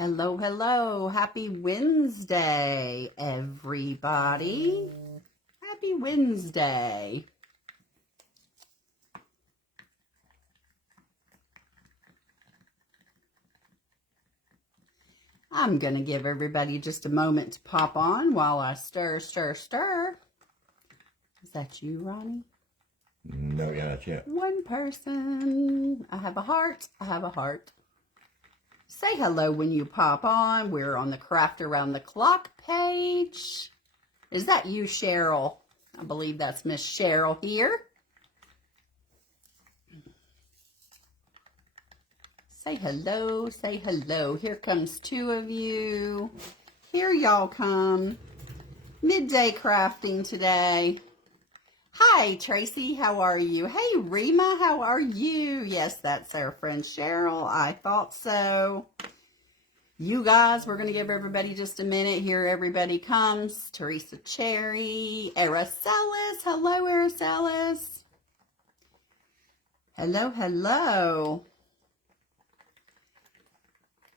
Hello, hello. Happy Wednesday, everybody. Happy Wednesday. I'm going to give everybody just a moment to pop on while I stir. Is that you, Ronnie? No, not yet. One person. I have a heart. Say hello when you pop on. We're on the Craft Around the Clock page. Is that you, Cheryl? I believe that's Miss Cheryl here. Say hello, say hello. Here comes two of you. Here y'all come. Midday crafting today. Hi, Tracy. How are you? Hey, Rima. How are you? Yes, that's our friend Cheryl. I thought so. You guys, we're going to give everybody just a minute. Here everybody comes. Teresa Cherry. Araceli. Hello, Araceli. Hello, hello.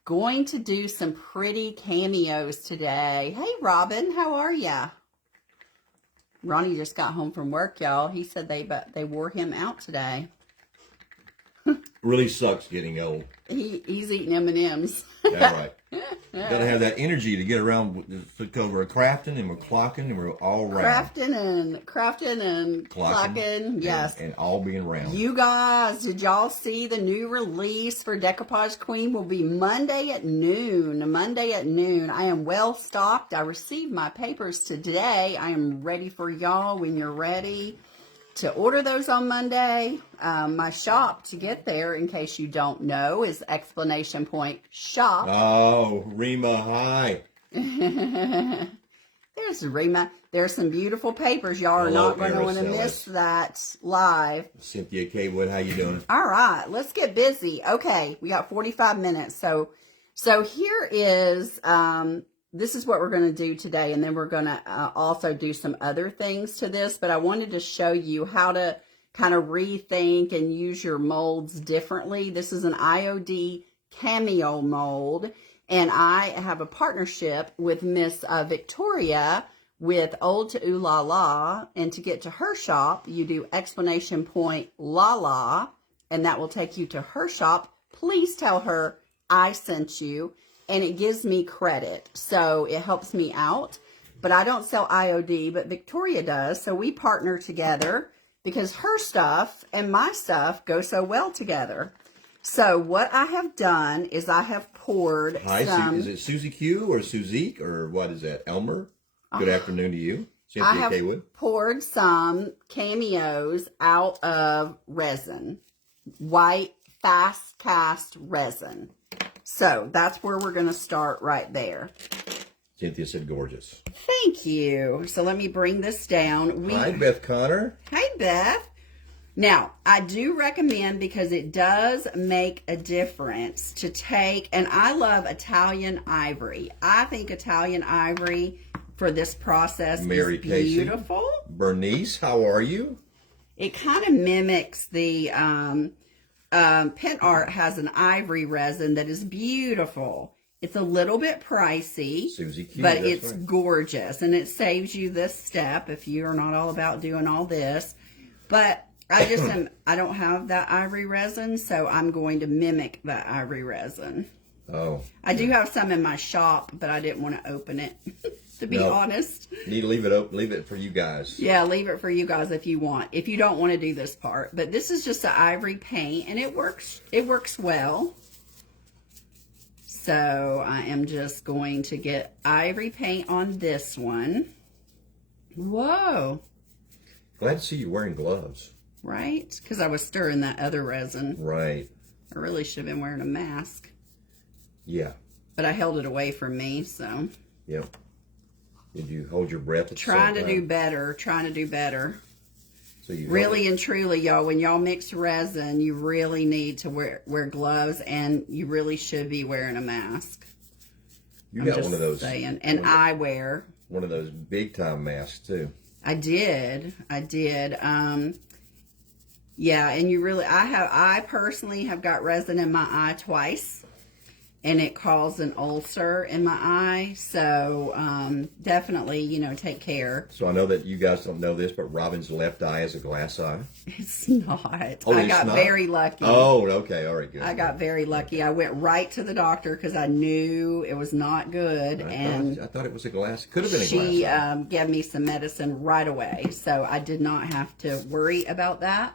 Going to do some pretty cameos today. Hey, Robin. How are ya? Ronnie just got home from work, y'all. He said they wore him out today. Really sucks getting old. He's eating M&Ms. That's right. Gotta have that energy to get around because we're crafting and we're clocking and we're all round. Crafting and clocking. Yes. And all being round. You guys, did y'all see the new release for Decoupage Queen will be Monday at noon. I am well stocked. I received my papers today. I am ready for y'all when you're ready to order those on Monday. My shop to get there, in case you don't know, is exclamation point shop. Oh, Rima, hi. There's Rima. There's some beautiful papers. Y'all are not going to want to miss that live. Cynthia K. Wood, how you doing? All right, let's get busy. Okay, we got 45 minutes. So here is... this is what we're going to do today, and then we're going to also do some other things to this, but I wanted to show you how to kind of rethink and use your molds differently. This is an IOD Cameo mold, and I have a partnership with Miss Victoria with Old to Ooh La La, and to get to her shop, you do exclamation point La La, and that will take you to her shop. Please tell her I sent you. And it gives me credit, so it helps me out. But I don't sell IOD, but Victoria does, so we partner together because her stuff and my stuff go so well together. So what I have done is I have poured some... Is it Susie Q or Suzique or what is that? Elmer? Good afternoon to you. Cynthia K. Wood. Poured some Cameos out of resin. White fast cast resin. So that's where we're going to start right there. Cynthia said gorgeous. Thank you. So let me bring this down. Hi, Beth Connor. Hi, Beth. Now, I do recommend, because it does make a difference, to take, and I love Italian ivory. I think Italian ivory for this process is beautiful. Casey. Bernice, how are you? It kind of mimics the... Pin Art has an ivory resin that is beautiful. It's a little bit pricey, Susie Q, but it's gorgeous, and it saves you this step if you're not all about doing all this. But I just I don't have that ivory resin, so I'm going to mimic that ivory resin. Oh. I do have some in my shop, but I didn't want to open it, to be honest. Need to leave it open. Leave it for you guys. Yeah, leave it for you guys if you want. If you don't want to do this part. But this is just an ivory paint, and it works well. So I am just going to get ivory paint on this one. Whoa. Glad to see you wearing gloves. Right? Because I was stirring that other resin. Right. I really should have been wearing a mask. Yeah. But I held it away from me, so. Yep. Did you hold your breath at the Trying same to time? do better. So you really and truly, y'all, when y'all mix resin, you really need to wear gloves, and you really should be wearing a mask. You got one of those. Saying. And eyewear. One of those big time masks too. I did. Yeah, and you really, I personally have got resin in my eye twice. and it caused an ulcer in my eye. So definitely, you know, take care. So I know that you guys don't know this, but Robin's left eye is a glass eye. It's not. Oh, I got very lucky. Oh, okay. All right, good. I got very lucky. I went right to the doctor because I knew it was not good. I thought it was a glass. Could have been a glass she eye. gave me some medicine right away. So I did not have to worry about that.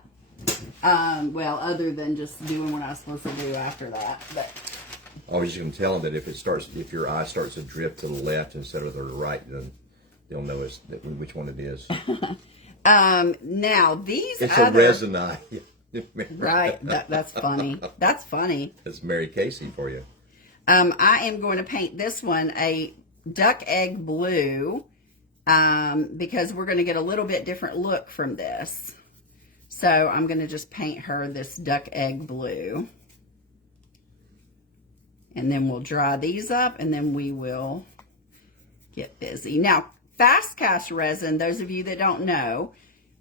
Well, other than just doing what I was supposed to do after that. But I was just going to tell them that if your eye starts to drift to the left instead of the right, then they'll know which one it is. Now these it's a resin eye. Right, that's funny. That's funny. That's Mary Casey for you. I am going to paint this one a duck egg blue because we're going to get a little bit different look from this. So I'm going to just paint her this duck egg blue. And then we'll dry these up and then we will get busy. Now, fast cast resin, those of you that don't know,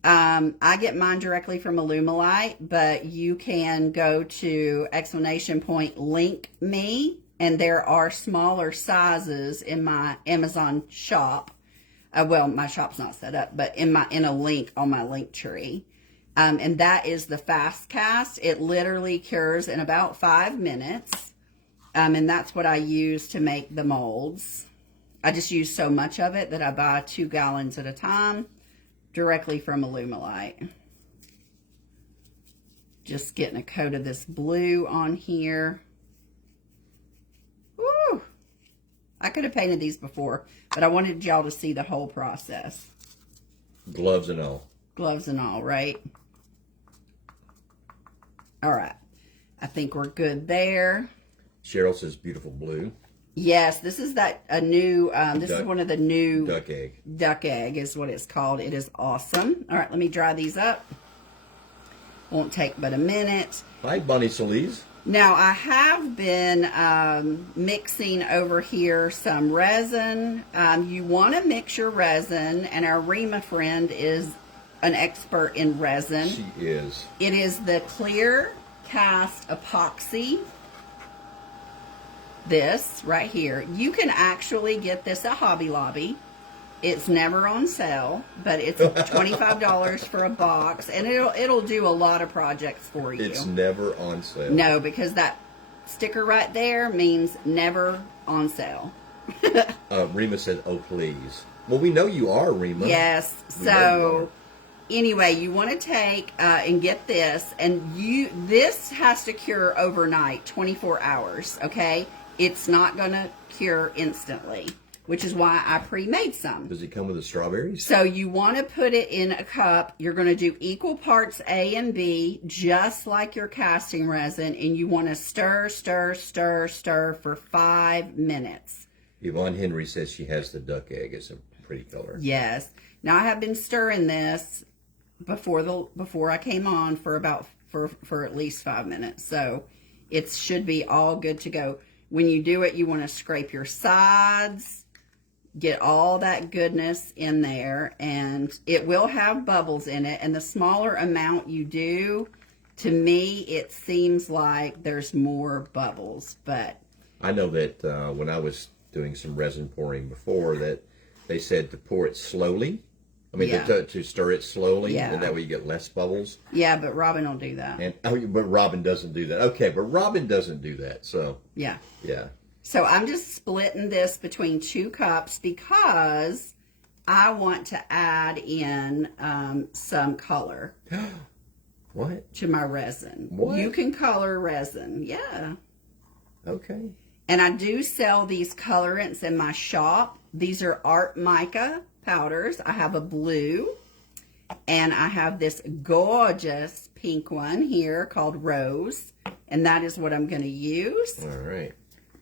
I get mine directly from Alumilite, but you can go to exclamation point link me, and there are smaller sizes in my Amazon shop. Well, my shop's not set up, but in a link on my link tree. And that is the fast cast. It literally cures in about 5 minutes. And that's what I use to make the molds. I just use so much of it that I buy 2 gallons at a time directly from Alumilite. Just getting a coat of this blue on here. Woo! I could have painted these before, but I wanted y'all to see the whole process. Gloves and all. Gloves and all, right? All right. I think we're good there. Cheryl says beautiful blue. Yes, this is a new, this is one of the new... Duck egg. Duck egg is what it's called. It is awesome. All right, let me dry these up. Won't take but a minute. Hi, Bunny Solis. Now, I have been mixing over here some resin. You want to mix your resin, and our Rima friend is an expert in resin. She is. It is the clear cast epoxy. This right here. You can actually get this at Hobby Lobby. It's never on sale, but it's $25 for a box, and it'll do a lot of projects for you. It's never on sale. No, because that sticker right there means never on sale. Rima said, "Oh please." Well, we know you are, Rima. Yes. So anyway, you want to take and get this, and this has to cure overnight, 24 hours. Okay. It's not going to cure instantly, which is why I pre-made some. Does it come with the strawberries? So you want to put it in a cup. You're going to do equal parts A and B, just like your casting resin, and you want to stir, stir, stir, stir for 5 minutes. Yvonne Henry says she has the duck egg. It's a pretty color. Yes. Now I have been stirring this before I came on for at least 5 minutes. So it should be all good to go. When you do it, you want to scrape your sides, get all that goodness in there, and it will have bubbles in it. And the smaller amount you do, to me, it seems like there's more bubbles. But I know that when I was doing some resin pouring before, that they said to pour it slowly. I mean, to stir it slowly, and that way you get less bubbles. Yeah, but Robin will do that. But Robin doesn't do that. Okay, but Robin doesn't do that, so. Yeah. Yeah. So I'm just splitting this between 2 cups because I want to add in some color. What? To my resin. What? You can color resin, yeah. Okay. And I do sell these colorants in my shop. These are Art Mica powders. I have a blue, and I have this gorgeous pink one here called Rose, and that is what I'm going to use. All right.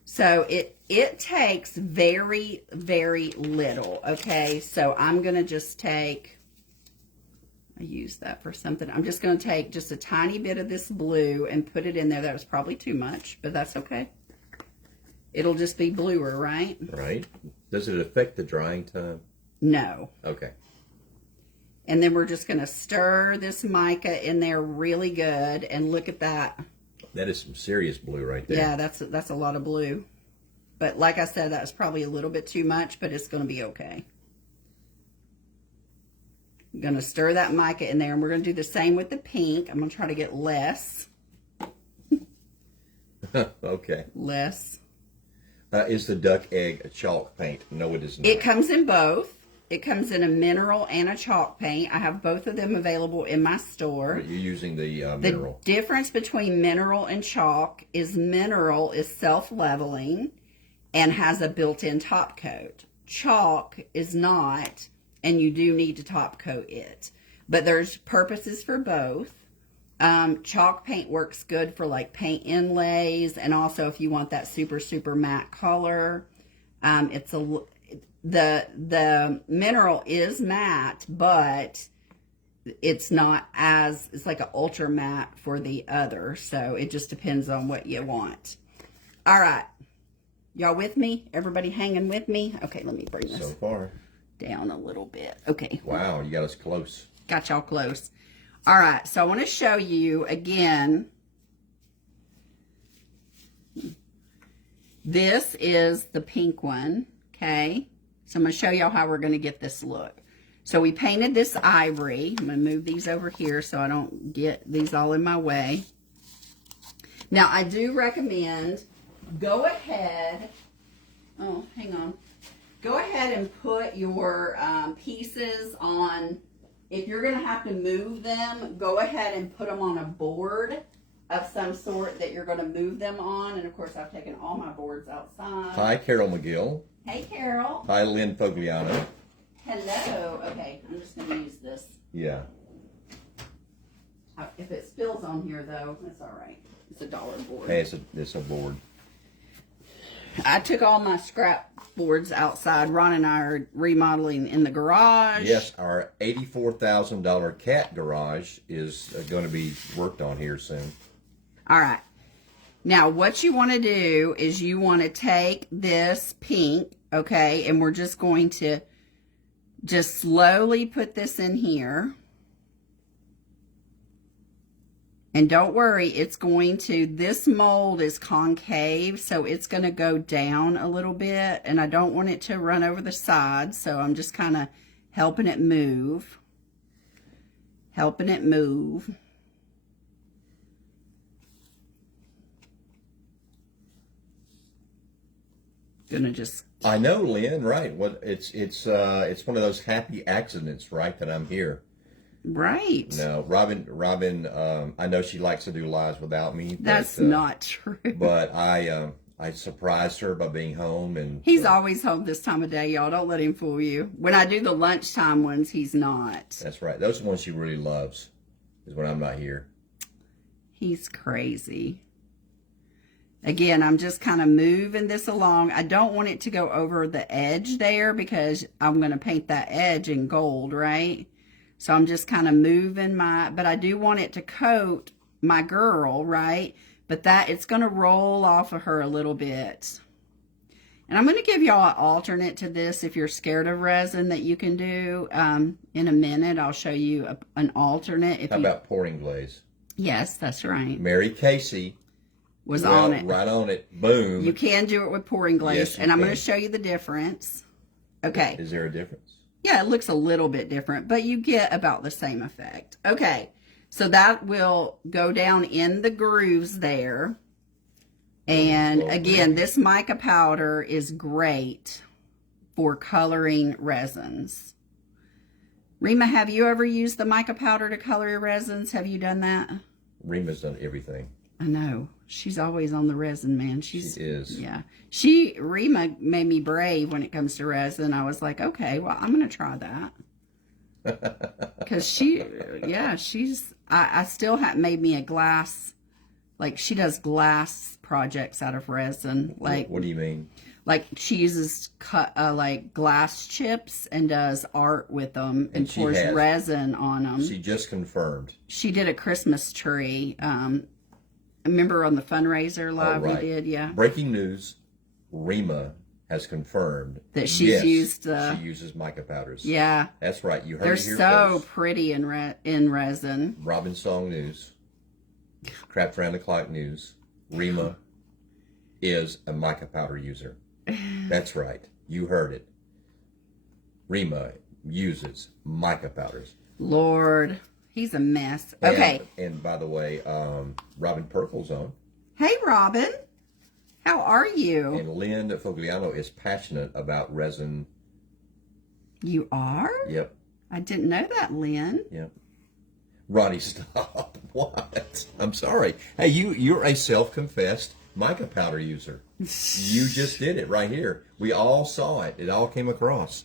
So it takes very, very little, okay? So I'm going to just take, I use that for something. I'm just going to take just a tiny bit of this blue and put it in there. That was probably too much, but that's okay. It'll just be bluer, right? Right. Does it affect the drying time? No. Okay. And then we're just going to stir this mica in there really good. And look at that. That is some serious blue right there. Yeah, that's a lot of blue. But like I said, that's probably a little bit too much, but it's going to be okay. I'm going to stir that mica in there, and we're going to do the same with the pink. I'm going to try to get less. Okay. Less. Is the duck egg a chalk paint? No, it is not. It comes in both. It comes in a mineral and a chalk paint. I have both of them available in my store. You're using the mineral. The difference between mineral and chalk is mineral is self-leveling and has a built-in top coat. Chalk is not, and you do need to top coat it. But there's purposes for both. Chalk paint works good for like paint inlays, and also if you want that super, super matte color. The mineral is matte, but it's not as, it's like an ultra matte for the other. So it just depends on what you want. All right. Y'all with me? Everybody hanging with me? Okay, let me bring this so far down a little bit. Okay. Wow, you got us close. Got y'all close. All right, so I want to show you again. This is the pink one, okay? So I'm going to show y'all how we're going to get this look. So we painted this ivory. I'm going to move these over here so I don't get these all in my way. Now, I do recommend go ahead. Oh, hang on. Go ahead and put your pieces on. If you're going to have to move them, go ahead and put them on a board of some sort that you're going to move them on. And, of course, I've taken all my boards outside. Hi, Carol McGill. Hey, Carol. Hi, Lynn Fogliano. Hello. Okay, I'm just going to use this. Yeah. If it spills on here, though, that's all right. It's a dollar board. Hey, it's a board. I took all my scrap boards outside. Ron and I are remodeling in the garage. Yes, our $84,000 cat garage is going to be worked on here soon. All right. Now, what you want to do is you want to take this pink, okay, and we're just going to just slowly put this in here. And don't worry, it's going to, this mold is concave, so it's going to go down a little bit, and I don't want it to run over the side, so I'm just kind of helping it move. Helping it move. Gonna just. I know, Lynn. Right. What it's one of those happy accidents, right? That I'm here. Right. No, Robin. I know she likes to do lives without me. That's not true. But I surprised her by being home, and he's always home this time of day, y'all. Don't let him fool you. When I do the lunchtime ones, he's not. That's right. Those are the ones she really loves. Is when I'm not here. He's crazy. Again, I'm just kind of moving this along. I don't want it to go over the edge there because I'm going to paint that edge in gold, right? So I'm just kind of moving but I do want it to coat my girl, right? But it's going to roll off of her a little bit. And I'm going to give y'all an alternate to this if you're scared of resin that you can do. In a minute, I'll show you an alternate. How about pouring glaze? Yes, that's right. Mary Casey was on it. Right on it. Boom. You can do it with pouring glaze. Yes, and I'm going to show you the difference. Okay. Is there a difference? Yeah, it looks a little bit different, but you get about the same effect. Okay. So that will go down in the grooves there. And again, this mica powder is great for coloring resins. Rima, have you ever used the mica powder to color your resins? Have you done that? Rima's done everything. I know. She's always on the resin, man. She is. Yeah. Rima made me brave when it comes to resin. I was like, okay, well, I'm going to try that. Because I still have made me a glass, like she does glass projects out of resin. Like, what do you mean? Like she uses like glass chips and does art with them and pours resin on them. She just confirmed. She did a Christmas tree. Remember on the fundraiser live we did, yeah. Breaking news: Rima has confirmed that she's used. She uses mica powders. Yeah, that's right. You heard they're it here so first. Pretty in resin. Robin Song News. Crap Around the Clock News. Rima is a mica powder user. That's right. You heard it. Rima uses mica powders. Lord, he's a mess. Okay. And by the way, Robin Purkle's on. Hey, Robin. How are you? And Lynn Fogliano is passionate about resin. You are? Yep. I didn't know that, Lynn. Yep. Ronnie, stop. What? I'm sorry. Hey, you're a self-confessed mica powder user. You just did it right here. We all saw it. It all came across.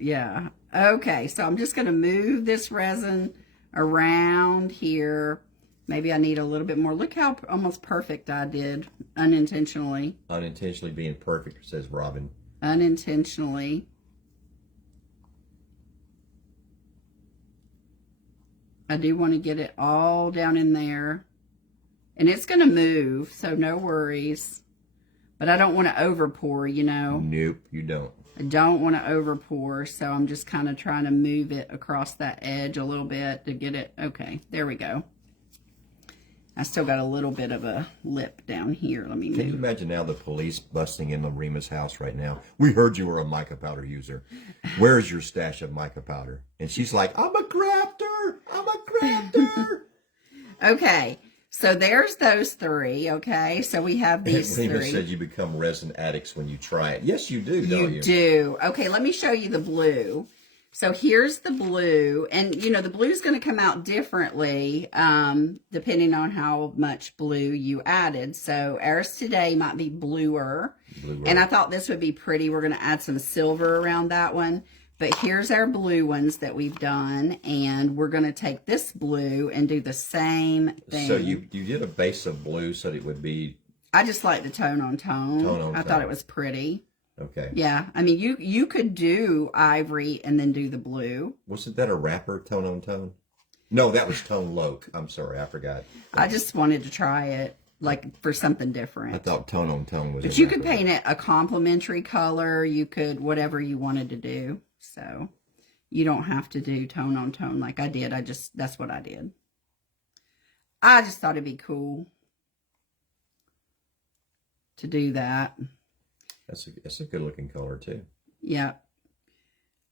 Yeah. Okay, so I'm just going to move this resin around here. Maybe I need a little bit more. Look how almost perfect I did unintentionally. Unintentionally being perfect, says Robin. Unintentionally. I do want to get it all down in there. And it's going to move, so no worries. But I don't want to over pour, you know. Nope, you don't. I don't want to over pour, so I'm just kind of trying to move it across that edge a little bit to get it. Okay, there we go. I still got a little bit of a lip down here. Let me move. Can you imagine now the police busting into Rima's house right now? We heard you were a mica powder user. Where's your stash of mica powder? And she's like, I'm a grafter. I'm a grafter. Okay, so there's those three, okay? So we have these Rima three. said you become resin addicts when you try it. Yes, you do, don't you? You do. Okay, let me show you the blue. So here's the blue, and you know, the blue is going to come out differently depending on how much blue you added. So ours today might be bluer, and I thought this would be pretty. We're going to add some silver around that one. But here's our blue ones that we've done, and we're going to take this blue and do the same thing. So you did a base of blue so that it would be... I just like the tone on tone. Tone on I tone. thought it was pretty. Okay. Yeah, I mean, you could do ivory and then do the blue. Wasn't that a wrapper, tone on tone? No, that was tone loc. I'm sorry, I forgot. I just wanted to try it, like, for something different. I thought tone on tone was... But you could paint it a complementary color. You could, whatever you wanted to do. So, you don't have to do tone on tone like I did. That's what I did. I just thought it'd be cool to do that. That's a good looking color too. Yeah.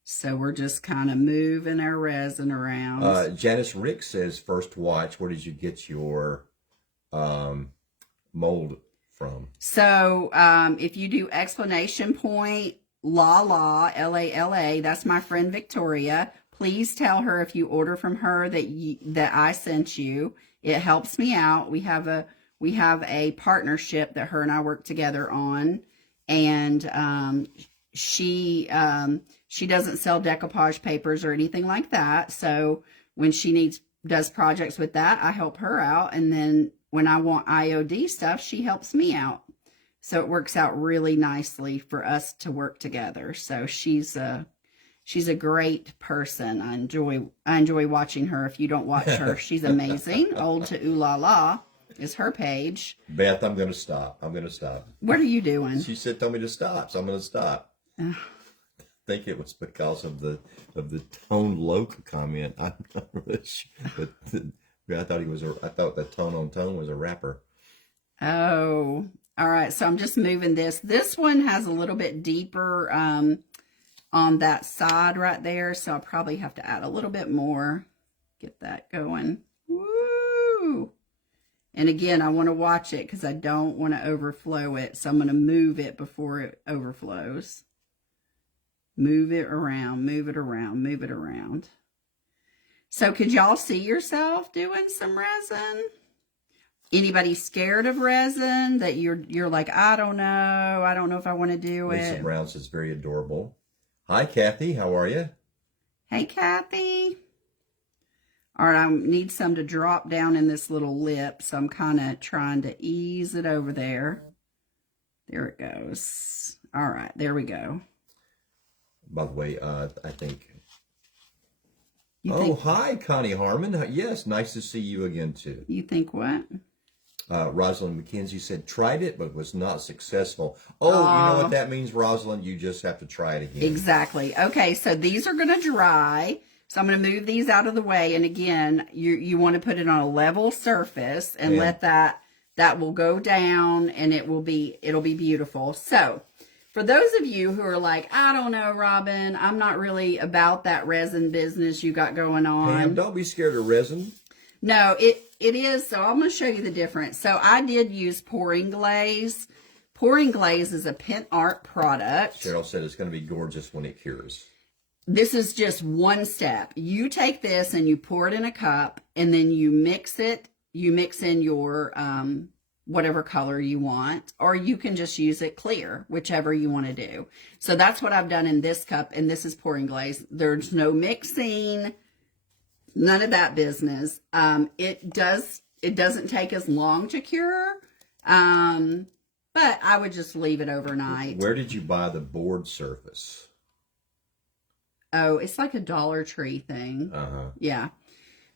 So we're just kind of moving our resin around. Janice Rick says, first watch, where did you get your mold from? So if you do exclamation point, Lala, L-A-L-A, that's my friend Victoria. Please tell her if you order from her that I sent you. It helps me out. We have a partnership that her and I work together on. And she doesn't sell decoupage papers or anything like that. So when she does projects with that, I help her out. And then when I want IOD stuff, she helps me out. So it works out really nicely for us to work together. So she's a great person. I enjoy watching her. If you don't watch her, she's amazing. Old to Ooh La La is her page. Beth, I'm going to stop. What are you doing? She said, "Tell me to stop," so I'm going to stop. I think it was because of the tone loc comment. I'm not really sure, but I thought that tone on tone was a rapper. Oh, all right. So I'm just moving this. This one has a little bit deeper on that side right there, so I'll probably have to add a little bit more. Get that going. Woo! And again, I want to watch it because I don't want to overflow it. So I'm going to move it before it overflows. Move it around, move it around, move it around. So could y'all see yourself doing some resin? Anybody scared of resin that you're like, I don't know if I want to do it. Lisa Brown says, very adorable. Hi, Kathy. How are you? Hey, Kathy. All right, I need some to drop down in this little lip, so I'm kind of trying to ease it over there. There it goes. All right, there we go. By the way, I think... Hi, Connie Harmon. Yes, nice to see you again, too. You think what? Rosalind McKenzie said, tried it, but was not successful. Oh, you know what that means, Rosalind? You just have to try it again. Exactly. Okay, so these are going to dry. So I'm going to move these out of the way. And again, you want to put it on a level surface and let that will go down, and it'll be beautiful. So for those of you who are like, I don't know, Robin, I'm not really about that resin business you got going on. Pam, don't be scared of resin. No, it is. So I'm going to show you the difference. So I did use pouring glaze. Pouring glaze is a Pent Art product. Cheryl said it's going to be gorgeous when it cures. This is just one step. You take this and you pour it in a cup, and then you mix it. You mix in your whatever color you want, or you can just use it clear, whichever you want to do. So that's what I've done in this cup, and this is pouring glaze. There's no mixing, none of that business. It doesn't take as long to cure, but I would just leave it overnight. Where did you buy the board surface? Oh, it's like a Dollar Tree thing. Uh-huh. Yeah.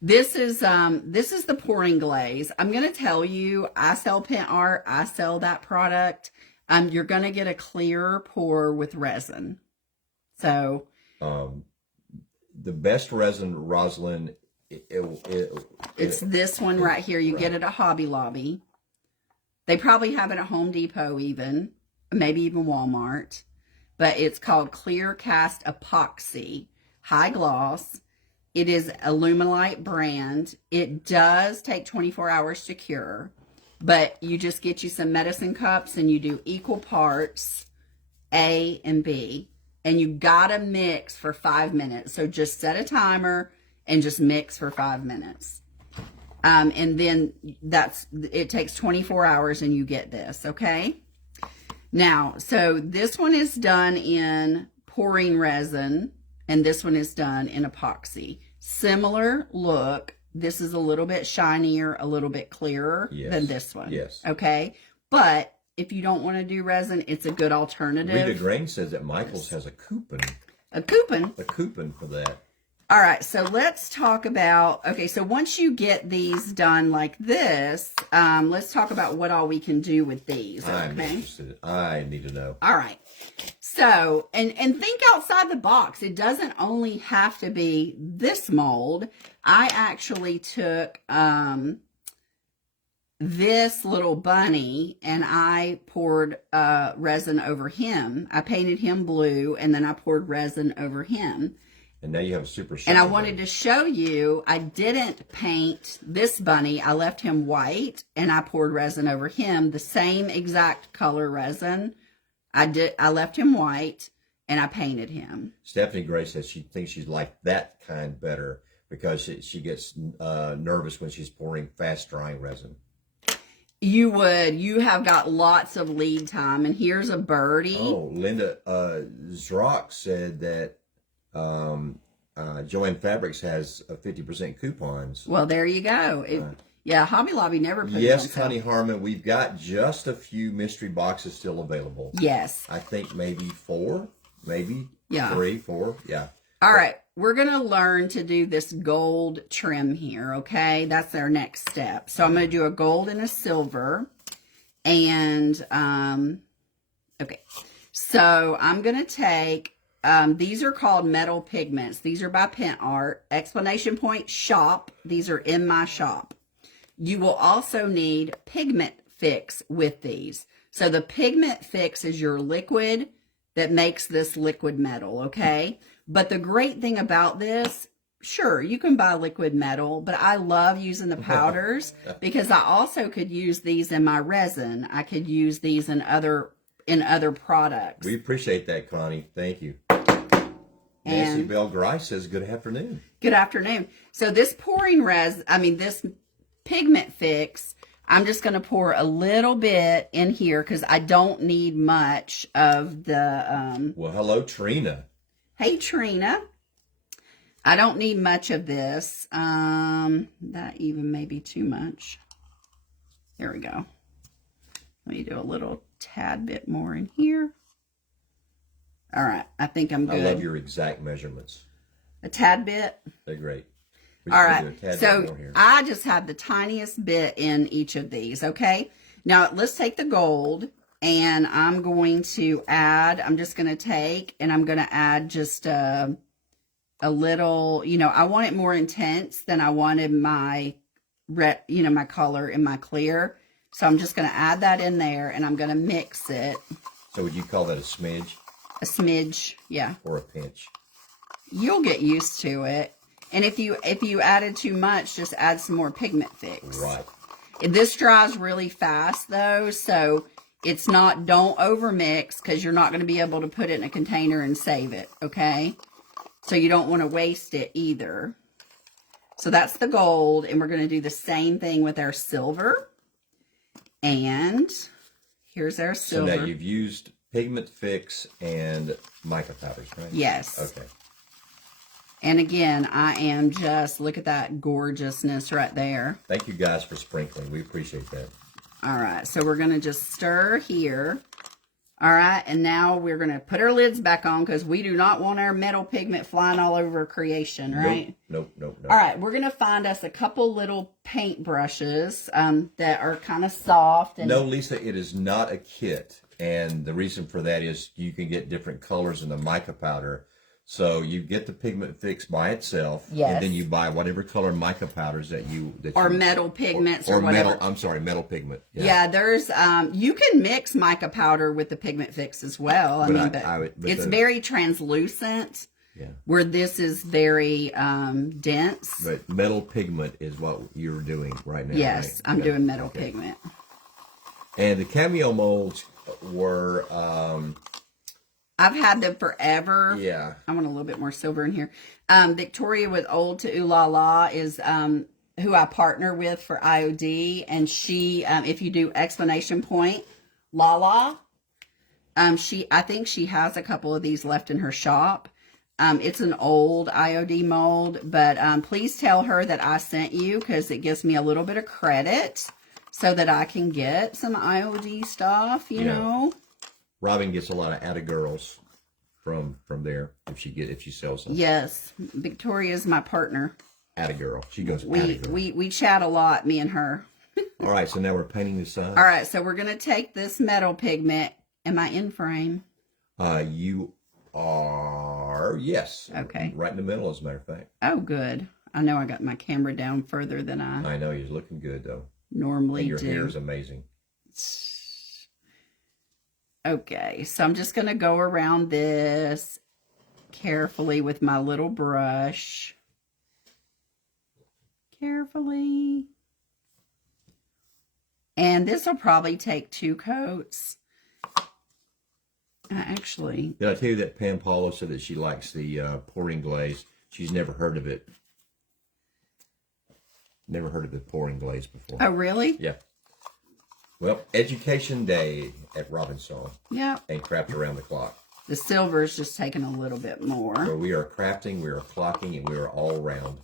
This is the pouring glaze. I'm going to tell you, I sell Pent Art. I sell that product. You're going to get a clear pour with resin. So, the best resin, Rosalind, it's this one right here. You get it at Hobby Lobby. They probably have it at Home Depot even, maybe even Walmart. But it's called Clear Cast Epoxy, high gloss. It is a Luminite brand. It does take 24 hours to cure, but you just get you some medicine cups and you do equal parts A and B, and you gotta mix for 5 minutes. So just set a timer and just mix for 5 minutes. And then it takes 24 hours and you get this, okay? Now, so this one is done in pouring resin, and this one is done in epoxy. Similar look. This is a little bit shinier, a little bit clearer than this one. Yes. Okay? But if you don't want to do resin, it's a good alternative. Rita Grain says that Michael's has a coupon. A coupon? A coupon for that. All right, so let's talk about, okay, so once you get these done like this, let's talk about what all we can do with these, okay? I'm interested. I need to know. All right. So, and think outside the box. It doesn't only have to be this mold. I actually took this little bunny and I poured resin over him. I painted him blue, and then I poured resin over him. And now you have a super shiny. And I wanted to show you, I didn't paint this bunny. I left him white, and I poured resin over him, the same exact color resin. I left him white, and I painted him. Stephanie Gray says she thinks she's like that kind better because she gets nervous when she's pouring fast drying resin. You would. You have got lots of lead time. And here's a birdie. Oh, Linda Zrock said that Joanne Fabrics has 50% coupons. Well, there you go. Yeah, Hobby Lobby never puts Yes, on sale. Connie Harmon, we've got just a few mystery boxes still available. Yes. I think maybe 4, maybe 3, 4. Yeah. All right. We're going to learn to do this gold trim here, okay? That's our next step. So I'm going to do a gold and a silver. And, okay. So I'm going to take, these are called metal pigments. These are by Pent Art. Explanation point, shop. These are in my shop. You will also need pigment fix with these. So the pigment fix is your liquid that makes this liquid metal, okay? But the great thing about this, sure, you can buy liquid metal, but I love using the powders because I also could use these in my resin. I could use these in other products. We appreciate that, Connie. Thank you. Nancy Bell Grice says, good afternoon. Good afternoon. So this this pigment fix, I'm just going to pour a little bit in here because I don't need much of the... Well, hello, Trina. Hey, Trina. I don't need much of this. That even may be too much. There we go. Let me do a little tad bit more in here. All right. I think I'm good. I love your exact measurements. A tad bit? They're great. All right. So I just have the tiniest bit in each of these, okay? Now, let's take the gold, and I'm going to add, I'm just going to take, and I'm going to add just a little, I want it more intense than I wanted my red, my color in my clear. So I'm just going to add that in there, and I'm going to mix it. So would you call that a smidge? A smidge, yeah. Or a pinch? You'll get used to it. And if you added too much, just add some more pigment fix. Right. This dries really fast though, so it's not, don't over mix, because you're not going to be able to put it in a container and save it, okay? So you don't want to waste it either. So that's the gold, and we're going to do the same thing with our silver. And here's our silver. So now you've used pigment fix and mica powders, right? Yes. Okay. And again, I am just, look at that gorgeousness right there. Thank you guys for sprinkling. We appreciate that. All right, so we're going to just stir here. All right, and now we're going to put our lids back on, because we do not want our metal pigment flying all over creation, right? Nope. All right, we're going to find us a couple little paint brushes that are kind of soft. And no, Lisa, it is not a kit. And the reason for that is you can get different colors in the mica powder. So you get the pigment fix by itself, yes, and then you buy whatever color mica powders that you metal pigments or whatever. Metal. I'm sorry, metal pigment. Yeah, there's you can mix mica powder with the pigment fix as well. But it's very translucent. Yeah. Where this is very dense. But metal pigment is what you're doing right now. Yes, right? I'm doing metal pigment. And the Cameo molds were. I've had them forever. Yeah. I want a little bit more silver in here. Victoria with Old to Ooh La La is who I partner with for IOD. And she, if you do exclamation point, La La, I think she has a couple of these left in her shop. It's an old IOD mold, but please tell her that I sent you, because it gives me a little bit of credit so that I can get some IOD stuff, you know. Robin gets a lot of atta girls from there if she sells them. Yes, Victoria's my partner. Atta girl. She goes. We chat a lot, me and her. All right, so now we're painting the side. All right, so we're gonna take this metal pigment. Am I in frame? You are, yes. Okay. Right in the middle, as a matter of fact. Oh, good. I know I got my camera down further than I know you're looking good though. Normally and your do. hair is amazing. Okay, so I'm just going to go around this carefully with my little brush. Carefully. And this will probably take 2 coats. Actually. Did I tell you that Pam Paulo said that she likes the pouring glaze? She's never heard of it. Never heard of the pouring glaze before. Oh, really? Yeah. Well, Education Day at Robinson. Yeah. And Craft Around the Clock. The silver is just taking a little bit more. So we are crafting, we are clocking, and we are all round.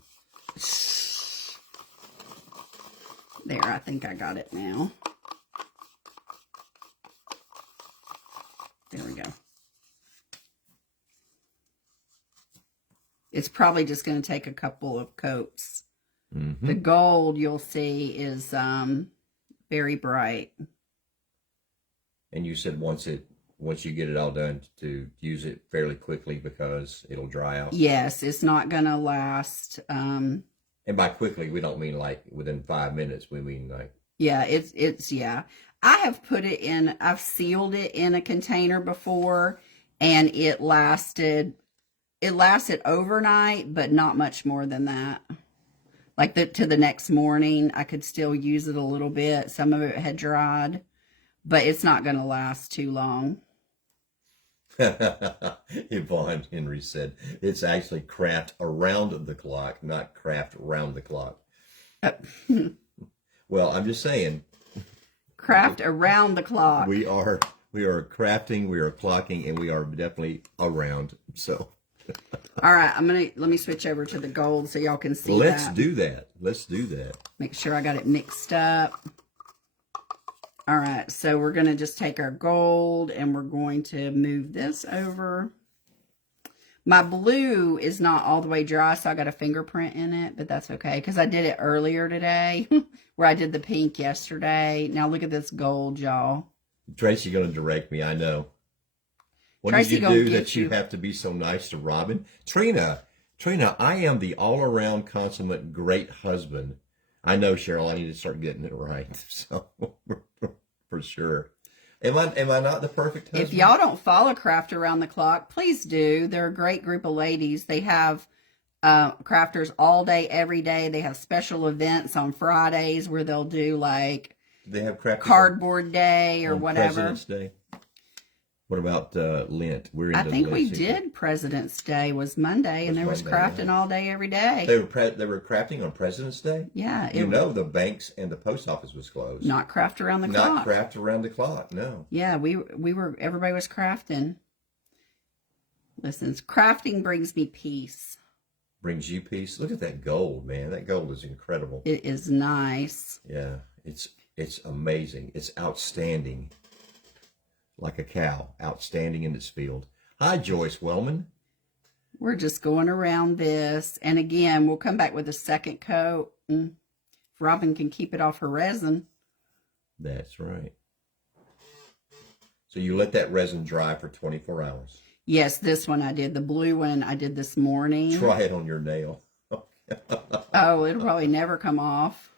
There, I think I got it now. There we go. It's probably just going to take a couple of coats. Mm-hmm. The gold, you'll see, is very bright. And you said once you get it all done, to use it fairly quickly because it'll dry out. Yes, it's not going to last. And by quickly, we don't mean like within 5 minutes. We mean like. Yeah, it's yeah. I have put it in, I've sealed it in a container before, and it lasted overnight, but not much more than that. Like to the next morning, I could still use it a little bit. Some of it had dried, but it's not going to last too long. Yvonne Henry said it's actually craft around the clock, not craft round the clock. Well, I'm just saying. Craft around the clock. We are crafting, we are clocking, and we are definitely around. So. All right, let me switch over to the gold so y'all can see. Let's do that. Make sure I got it mixed up. All right, so we're going to just take our gold and we're going to move this over. My blue is not all the way dry, so I got a fingerprint in it, but that's okay because I did it earlier today where I did the pink yesterday. Now look at this gold, y'all. Tracy's going to direct me, I know. What Tracy did you do that you have to be so nice to Robin? Trina, Trina, I am the all-around consummate great husband. I know, Cheryl. I need to start getting it right. So, for sure. Am I not the perfect husband? If y'all don't follow Craft Around the Clock, please do. They're a great group of ladies. They have crafters all day, every day. They have special events on Fridays where they'll do like they have crafters cardboard day or on whatever. President's Day. What about Lent? We're into I think Lent we season. did President's Day was Monday, and there was crafting all day, every day. They were crafting on President's Day? Yeah. The banks and the post office was closed. Not Craft Around the Clock. Not Craft Around the Clock, no. Yeah, everybody was crafting. Listen, crafting brings me peace. Brings you peace. Look at that gold, man. That gold is incredible. It is nice. Yeah, it's amazing. It's outstanding. Like a cow, outstanding in its field. Hi, Joyce Wellman. We're just going around this. And again, we'll come back with a second coat. If Robin can keep it off her resin. That's right. So you let that resin dry for 24 hours. Yes, this one I did. The blue one I did this morning. Try it on your nail. Oh, it'll probably never come off.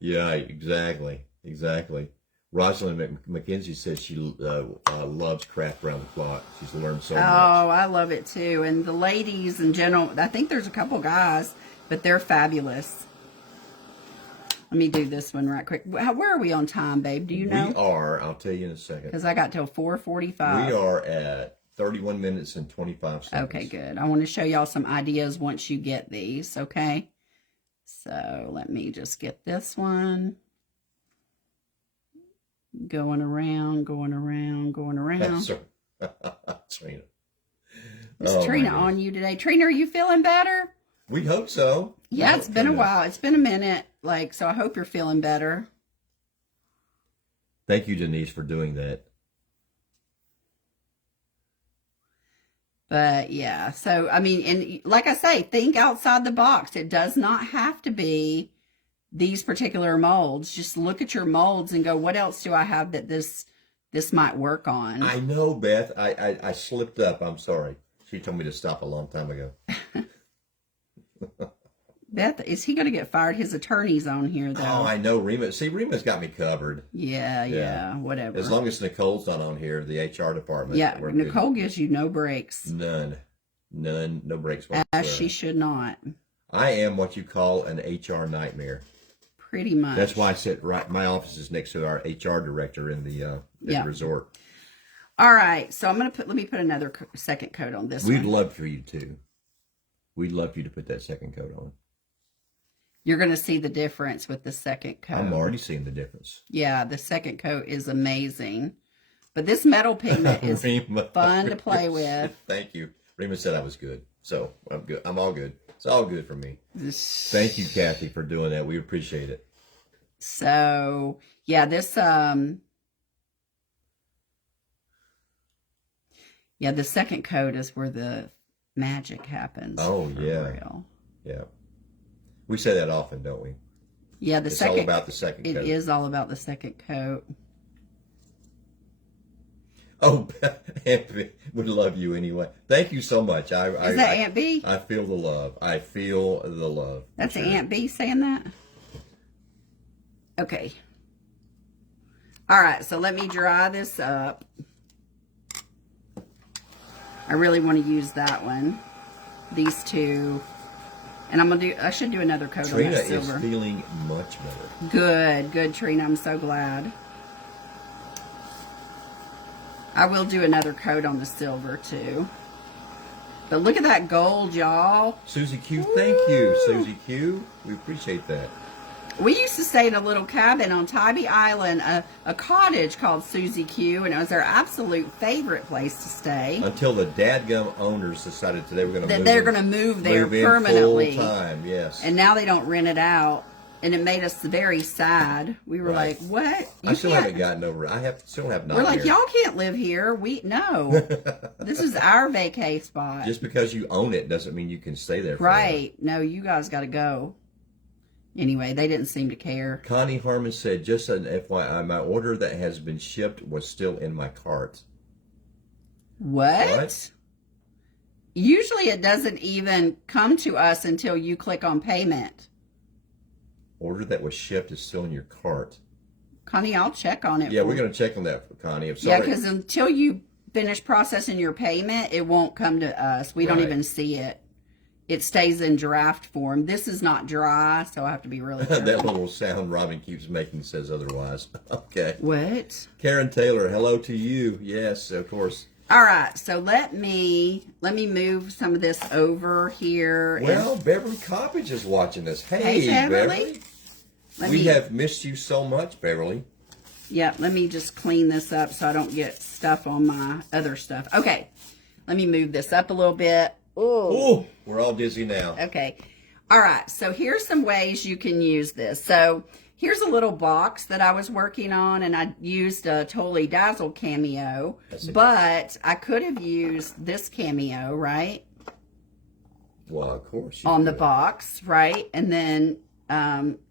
Yeah, exactly. Rosalind McKenzie says she loves Craft Around the Clock. She's learned so much. Oh, I love it too. And the ladies in general, I think there's a couple guys, but they're fabulous. Let me do this one right quick. Where are we on time, babe? Do you know? We are, I'll tell you in a second. Because I got till 4:45. We are at 31 minutes and 25 seconds. Okay, good. I want to show y'all some ideas once you get these, okay? So let me just get this one. Going around. Trina. Is Trina on you today? Trina, are you feeling better? We hope so. Yeah, it's been a while. It's been a minute. So I hope you're feeling better. Thank you, Denise, for doing that. But yeah, so I mean, and like I say, think outside the box. It does not have to be these particular molds. Just look at your molds and go, what else do I have that this might work on? I know, Beth. I slipped up. I'm sorry. She told me to stop a long time ago. Beth, is he going to get fired? His attorney's on here, though. Oh, I know, Rima. See, Rima's got me covered. Yeah, whatever. As long as Nicole's not on here, the HR department. Yeah, Nicole gives you no breaks. None, no breaks whatsoever. As she should not. I am what you call an HR nightmare. Pretty much. That's why I sit right. My office is next to our HR director in the resort. All right, so let me put another second coat on this. We'd love for you to. We'd love for you to put that second coat on. You're going to see the difference with the second coat. I'm already seeing the difference. Yeah, the second coat is amazing. But this metal pigment is fun to play with. Thank you. Rima said I was good. So I'm good. I'm all good. It's all good for me. Thank you, Kathy, for doing that. We appreciate it. So, yeah, this, the second coat is where the magic happens. Oh, yeah. Real. Yeah. We say that often, don't we? Yeah, it's all about the second coat. It is all about the second coat. Oh, we love you anyway. Thank you so much. Is that Aunt B? I feel the love. I feel the love. That's sure. Aunt B saying that? Okay. All right, so let me dry this up. I really want to use that one. These two. And I should do another coat on that silver. Trina is feeling much better. Good, Trina. I'm so glad. I will do another coat on the silver, too. But look at that gold, y'all. Susie Q, thank you, Susie Q. We appreciate that. We used to stay in a little cabin on Tybee Island, a cottage called Susie Q, and it was our absolute favorite place to stay. Until the dadgum owners decided they were going to move. They're going to move there permanently. Full time, yes. And now they don't rent it out, and it made us very sad. We were like, "What? I still haven't gotten over it. Still have not. We're like, y'all can't live here. No, this is our vacay spot. Just because you own it doesn't mean you can stay there. Right? No, you guys got to go." Anyway, they didn't seem to care. Connie Harmon said, just an FYI, my order that has been shipped was still in my cart. What? Usually it doesn't even come to us until you click on payment. Order that was shipped is still in your cart. Connie, I'll check on it. Yeah, we're going to check on that, Connie. I'm sorry. Yeah, because until you finish processing your payment, it won't come to us. We don't even see it. It stays in draft form. This is not dry, so I have to be really careful. That little sound Robin keeps making says otherwise. Okay. What? Karen Taylor, hello to you. Yes, of course. All right, so let me move some of this over here. Well, Beverly Coppage is watching us. Hey, Beverly. We have missed you so much, Beverly. Yeah, let me just clean this up so I don't get stuff on my other stuff. Okay, let me move this up a little bit. Oh, we're all dizzy now. Okay. All right, so here's some ways you can use this. So here's a little box that I was working on, and I used a Totally Dazzle Cameo, but I could have used this Cameo, right? Well, of course. On the box, right? And then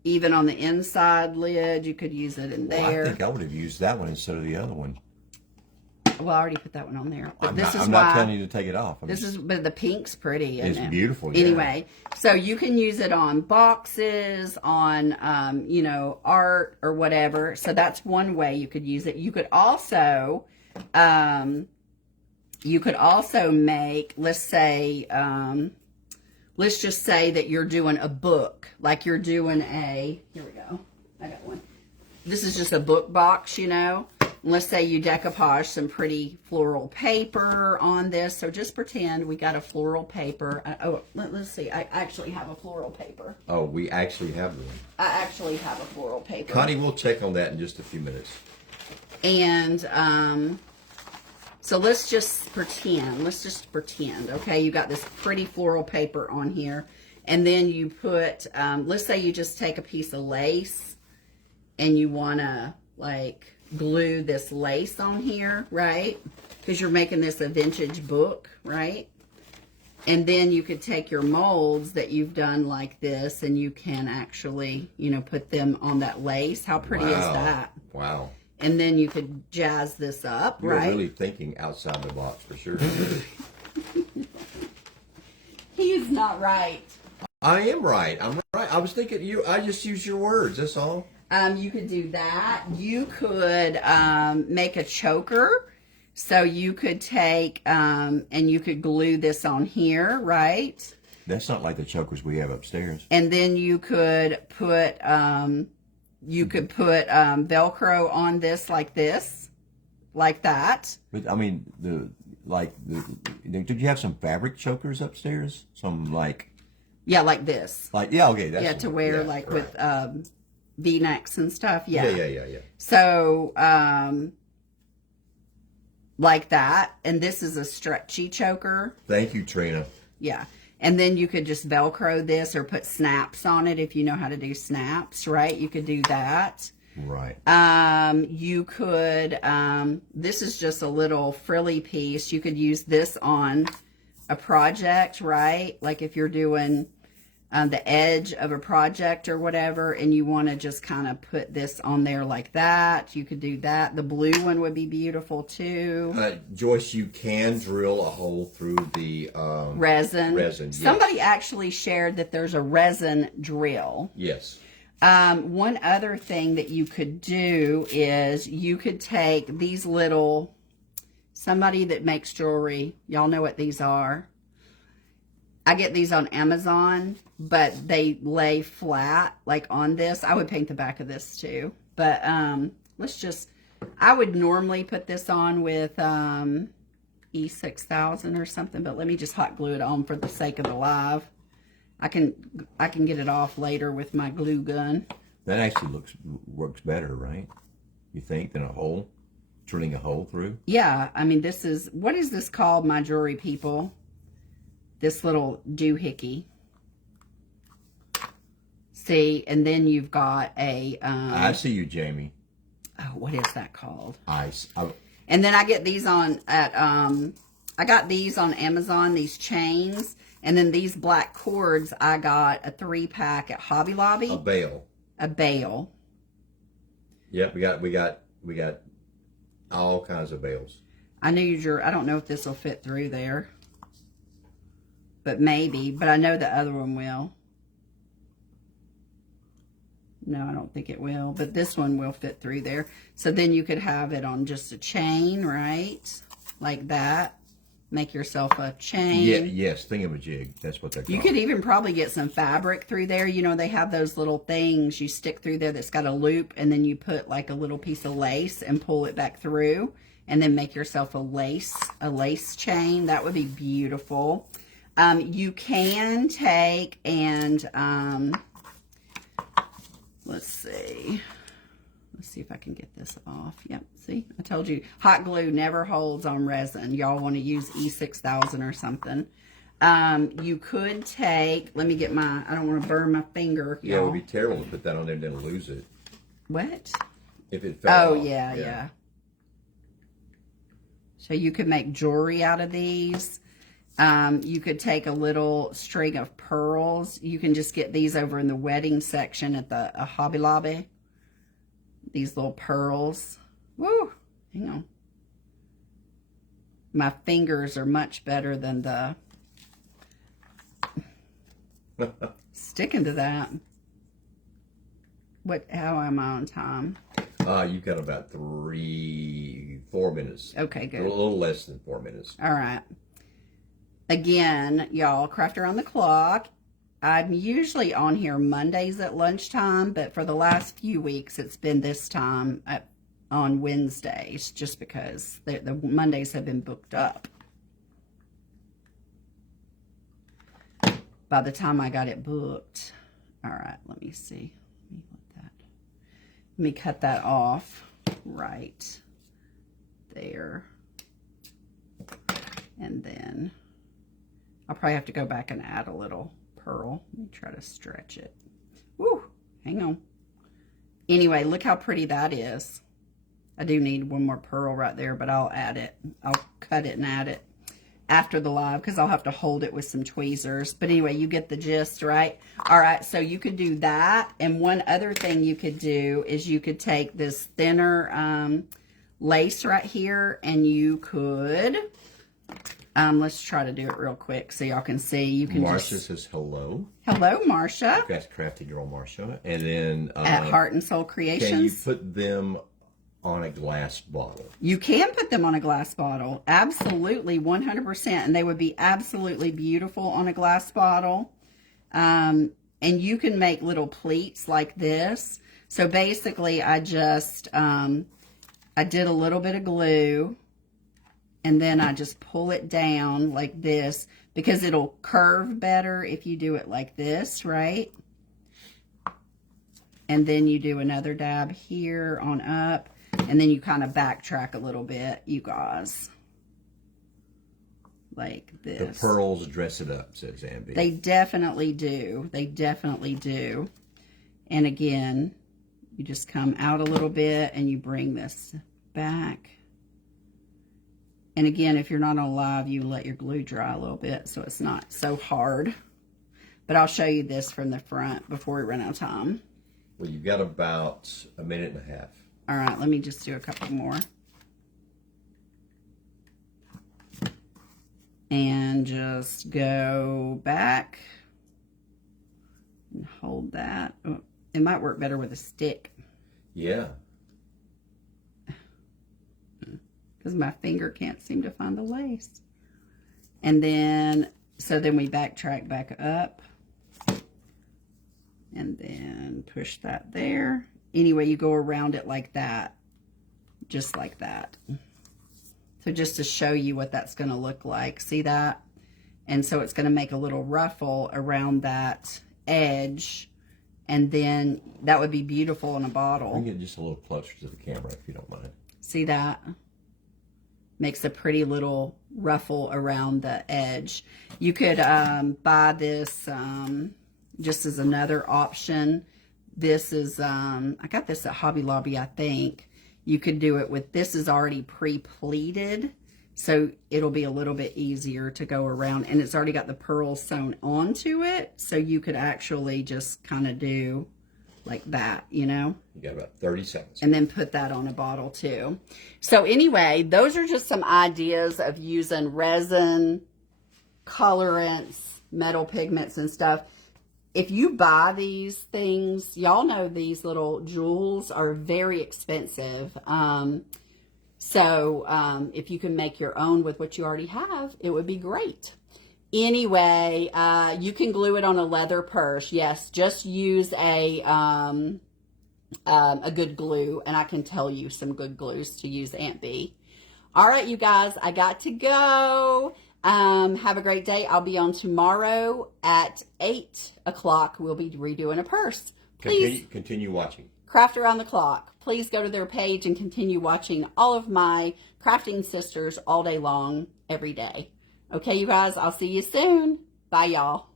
even on the inside lid, you could use it in there. I think I would have used that one instead of the other one. Well, I already put that one on there. But I'm not telling you to take it off. But the pink's pretty. It's beautiful. Yeah. Anyway, so you can use it on boxes, on art or whatever. So that's one way you could use it. You could also make, let's just say that you're doing a book, like you're doing here we go. I got one. This is just a book box, Let's say you decoupage some pretty floral paper on this. So just pretend we got a floral paper. Let's see. I actually have a floral paper. Oh, we actually have one. I actually have a floral paper. Connie, we'll check on that in just a few minutes. And so let's just pretend. Okay, you got this pretty floral paper on here. And then you put, let's say you just take a piece of lace and you want to glue this lace on here, right? Because you're making this a vintage book, right? And then you could take your molds that you've done like this and you can actually, put them on that lace. How pretty is that? Wow. And then you could jazz this up, right? You're really thinking outside the box for sure. He's not right. I am right. I'm right. I was thinking I just used your words, that's all. You could do that. You could make a choker. So you could take and you could glue this on here, right? That's not like the chokers we have upstairs. And then you could put Velcro on this, like that. But I mean, did you have some fabric chokers upstairs? Yeah, like this. Okay, to wear with V-necks and stuff. Yeah. So, like that. And this is a stretchy choker. Thank you, Trina. Yeah. And then you could just Velcro this or put snaps on it if you know how to do snaps, right? You could do that. Right. You could, this is just a little frilly piece. You could use this on a project, right? Like if you're doing the edge of a project or whatever, and you want to just kind of put this on there like that, you could do that. The blue one would be beautiful too. Joyce, you can drill a hole through the resin. Yes. Somebody actually shared that there's a resin drill. Yes. One other thing that you could do is you could take these little, somebody that makes jewelry, y'all know what these are. I get these on Amazon, but they lay flat like on this. I would paint the back of this too. But I would normally put this on with E6000 or something, but let me just hot glue it on for the sake of the live. I can get it off later with my glue gun. That actually works better, right? You think, than a hole? Drilling a hole through? Yeah, I mean, what is this called, my jewelry people? This little doohickey. See, and then you've got a... I see you, Jamie. Oh, what is that called? Ice. And then I get these I got these on Amazon, these chains. And then these black cords, I got a 3-pack at Hobby Lobby. A bale. A bale. Yep, we got all kinds of bales. I don't know if this will fit through there. but maybe. But I know the other one will. No, I don't think it will, but this one will fit through there. So then you could have it on just a chain, right? Like that. Make yourself a chain. Yeah, yes, thingamajig. That's what they're called. You could even probably get some fabric through there. You know, they have those little things you stick through there that's got a loop, and then you put like a little piece of lace and pull it back through, and then make yourself a lace chain. That would be beautiful. You can take and let's see if I can get this off. Yep, see, I told you, hot glue never holds on resin. Y'all want to use E6000 or something. You could take, let me get my, I don't want to burn my finger. Yeah, it would be terrible to put that on there and then lose it. What? If it fell off. Yeah. So you could make jewelry out of these. You could take a little string of pearls. You can just get these over in the wedding section at the Hobby Lobby. These little pearls. Woo! Hang on. My fingers are much better than the sticking to that. How am I on time? You've got about 4 minutes. Okay, good. A little less than 4 minutes. All right. Again, y'all, Craft Around the Clock. I'm usually on here Mondays at lunchtime, but for the last few weeks, it's been this time on Wednesdays, just because the Mondays have been booked up. By the time I got it booked. All right, let me see. Let me cut that off right there. And then I'll probably have to go back and add a little pearl. Let me try to stretch it. Woo, hang on. Anyway, look how pretty that is. I do need one more pearl right there, but I'll add it. I'll cut it and add it after the live because I'll have to hold it with some tweezers. But anyway, you get the gist, right? All right, so you could do that. And one other thing you could do is you could take this thinner lace right here, and you could... let's try to do it real quick so y'all can see. You can Marcia says hello. Hello, Marcia. That's Crafty Girl Marcia. And then... at Heart and Soul Creations. Can you put them on a glass bottle? You can put them on a glass bottle. Absolutely, 100%. And they would be absolutely beautiful on a glass bottle. And you can make little pleats like this. So basically, I just... I did a little bit of glue. And then I just pull it down like this because it'll curve better if you do it like this, right? And then you do another dab here on up. And then you kind of backtrack a little bit, you guys. Like this. The pearls dress it up, says Ambi. They definitely do. They definitely do. And again, you just come out a little bit and you bring this back. And again, if you're not on live, you let your glue dry a little bit so it's not so hard. But I'll show you this from the front before we run out of time. Well, you've got about a minute and a half. All right, let me just do a couple more. And just go back and hold that. Oh, it might work better with a stick. Yeah. Because my finger can't seem to find the lace. And then, so then we backtrack back up. And then push that there. Anyway, you go around it like that. Just like that. So just to show you what that's going to look like. See that? And so it's going to make a little ruffle around that edge. And then that would be beautiful in a bottle. Bring it just a little closer to the camera if you don't mind. See that? Makes a pretty little ruffle around the edge. You could buy this just as another option. This is, I got this at Hobby Lobby, I think. You could do it with, this is already pre-pleated, so it'll be a little bit easier to go around. And it's already got the pearls sewn onto it, so you could actually just kind of do like that, you know? You got about 30 seconds. And then put that on a bottle too. So anyway, those are just some ideas of using resin, colorants, metal pigments and stuff. If you buy these things, y'all know these little jewels are very expensive. So if you can make your own with what you already have, it would be great. Anyway, you can glue it on a leather purse. Yes, just use a good glue, and I can tell you some good glues to use, Aunt B. All right, you guys, I got to go. Have a great day. I'll be on tomorrow at 8 o'clock. We'll be redoing a purse. Please continue watching. Craft Around the Clock. Please go to their page and continue watching all of my crafting sisters all day long, every day. Okay, you guys, I'll see you soon. Bye, y'all.